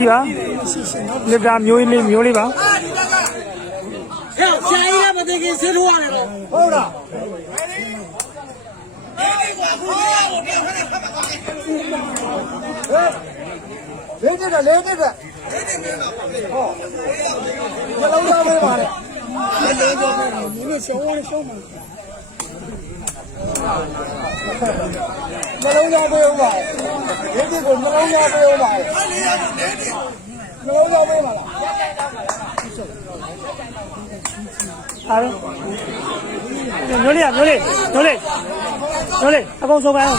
ဒီပါလစ်တာမျိုးလေးပါဟဲ့ဆရာကြီးကမသိခင်ဆေးထိုးရတယ်တော့ဟုတ်လားလေးတက်ဟောမလုံးသားပဲပါလေလေးတော့ဒီနေ့ရှောင်းရရှောင်းမှာမလုံးသားပဲဦးပါလေးတက်ကိုမလုံးသားပဲဦးပါမလုံးသားပဲပါလားအားမျိုးလေးအကုန်ဆုံးပါအောင်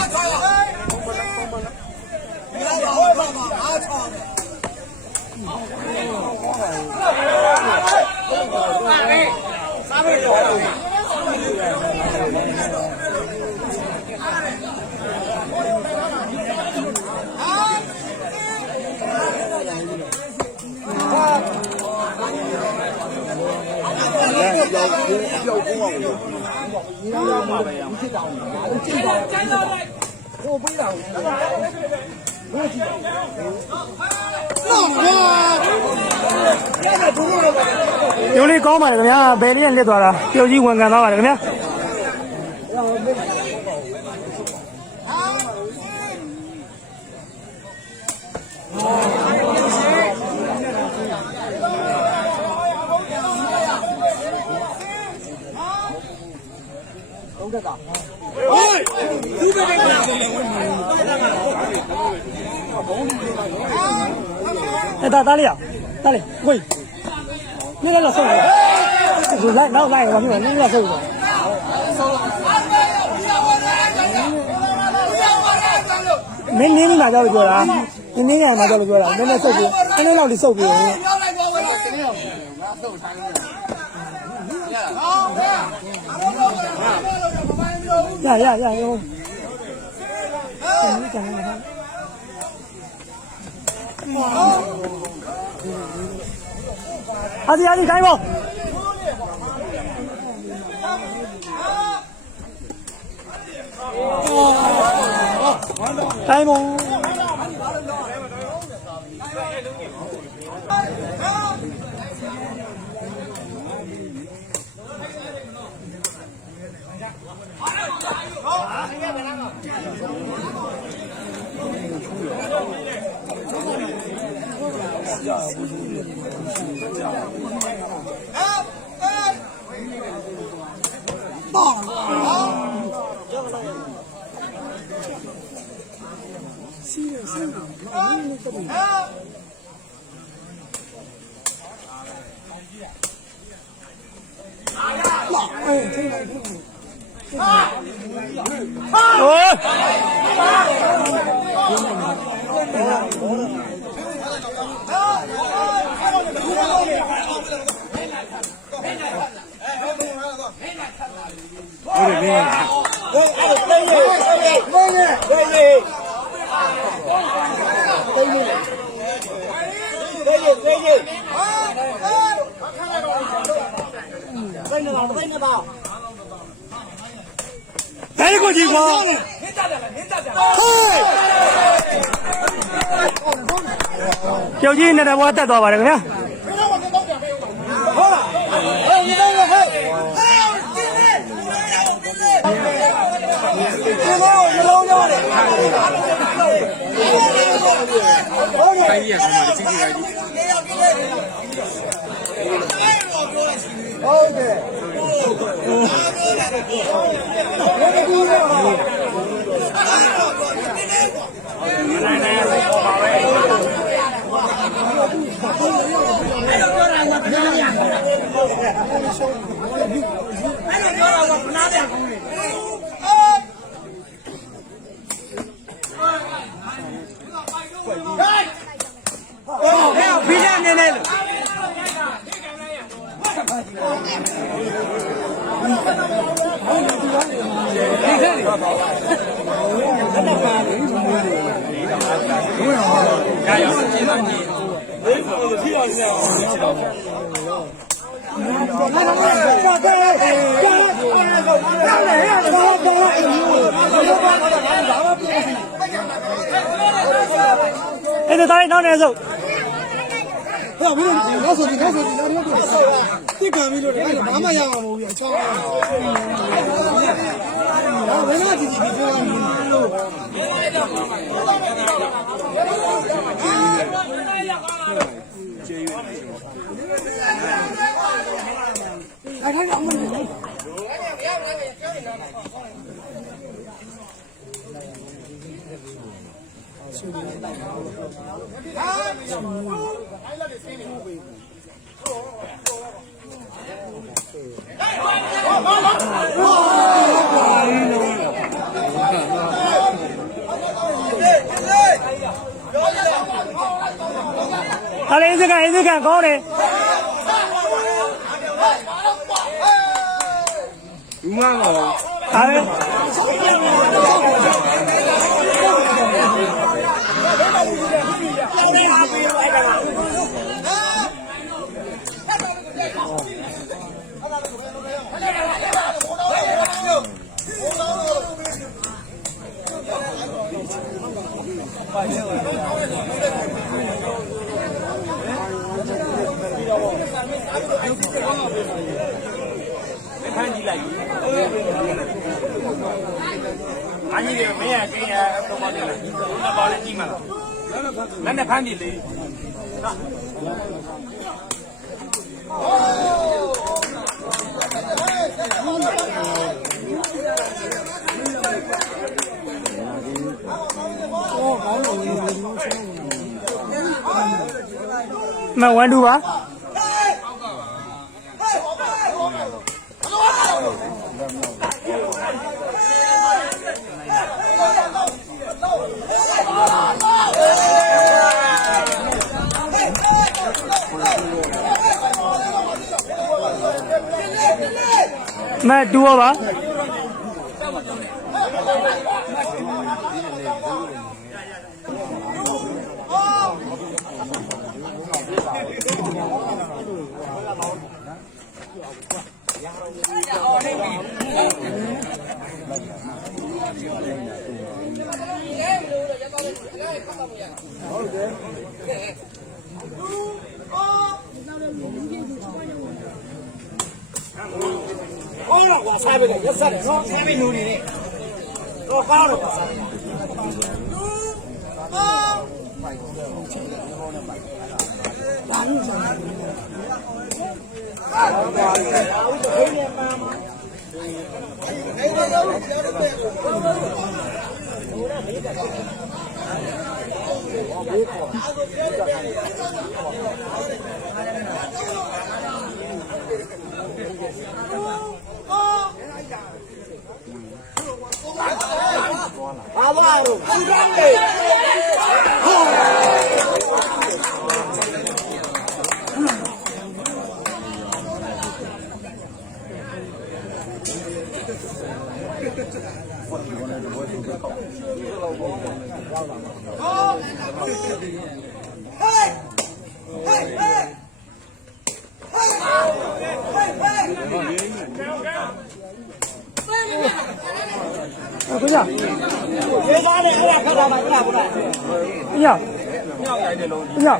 မျိုးလေးကောင်းပါတယ်ခင်ဗျာဘယ်လေးနဲ့လစ်သွားတာပြုတ်ကြီးဝန်ခံသွားပါတယ်ခင်ဗျာတားလေးကို你来了收了，来，我们你来收了。明年你拿到了多少？明年拿到了多少？明年收不？明年老的收不？呀，哟。你讲什么？阿弟，开不？开不？来过去过，小鸡那我带多吧这个呢？好了，你等我嘿。开业什么的经济来的。哎，这大爷哪来走？ ဟဲ့မင်းတော့ဆိုဒီတော့တိတ်ကံပြီးလို့လည်းဘာမှရမှာမဟုတ်ဘူးအချောင်းဟာဘယ်နဲ့ကြည့်ကြည့်ပြောရမလဲအဲ့ဒါအမှန်တည်းဒါလေးစကန်ကောင်းတယ်ဘူးမကောဒါပဲဖမ်းကြည့်လိုက်အညီတွေမင်းရကင်းရတော့မတယ်လားဒီဘောလေးကြည့်မှာလားနဲ့ဖမ်းကြည့်လေမဝမ်းတူပါမတူပါဟောတော့ကွာစားပဲရက်ဆက်တယ်နော်စားပဲလူနေတယ်တော့ကောင်းတော့ကွာစားပဲဘာလို့စားလဲAbang, sudah deh. Hey, hey, hey. Aku ya. Dia mana orang kata macam apa? Iya. Iya.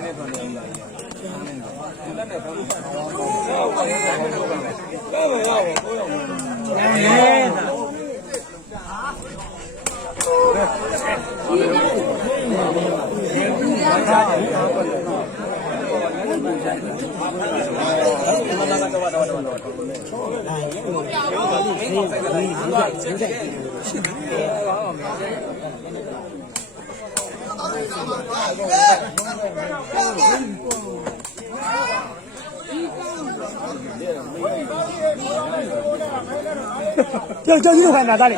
Cho chứ phải là ta đi.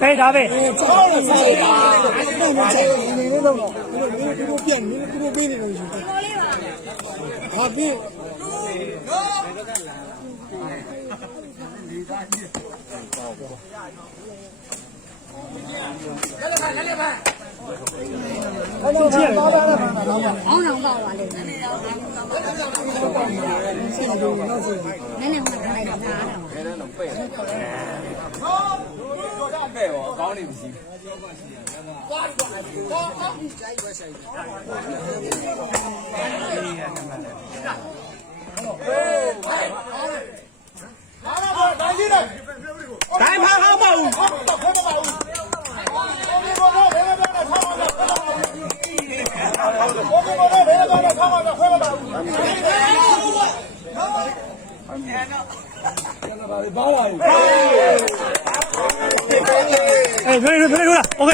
Đây đó về. 进去了。 အောင်းအောင်တော့ပါလေနည်းနည်းမှတ်ထားလိုက်တာ တဲ့ရောကောင်းနေပြီ တိုင်းဖားဟောက်ပါဦး哎，别了 ，OK。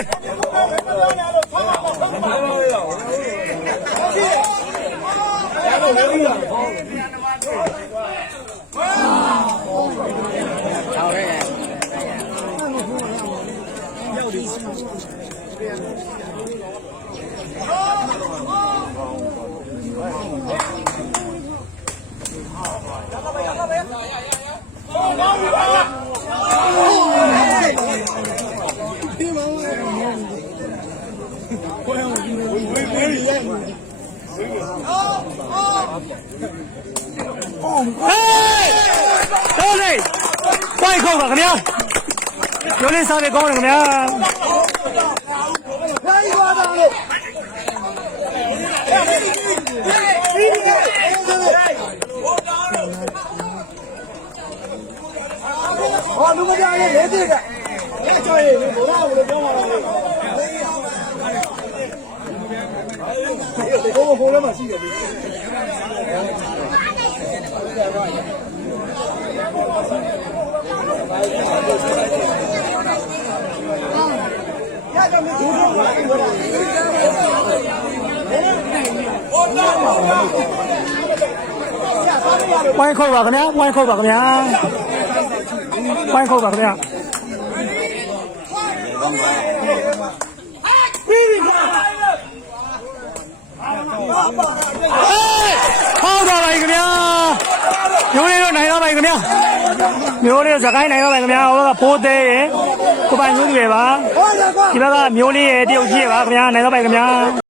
多嘞，快扣吧，ခင်ဗျာ有လေးစားတယ်ကောင်းတယ်ခင်ဗျာ ဟောလူမကြရဲ့လေးတိကရကြော်ရဲ့ဘုရားဘယ်လိုပြောမှာလဲဘုရားလည်းမရှိတယ်လေဝိုင်းခုတ်ပါခင်ဗျာဝိုင်းခုတ်ပါခင်ဗျာဝိုင်းခုတ်ပါခင်ဗျာဟောပါပါခင်ဗျာမျိုးလေးတော့နိုင်တော့ပါခင်ဗျာမျိုးလေးစကိုင်းနိုင်တော့ပါခင်ဗျာဟိုကဖိုးသေးရယ်ကိုပိုင်မျိုးတွေပါဒီဘက်ကမျိုးလေးရယ်တရုတ်ကြီးရယ်ပါခင်ဗျာနိုင်တော့ပါခင်ဗျာ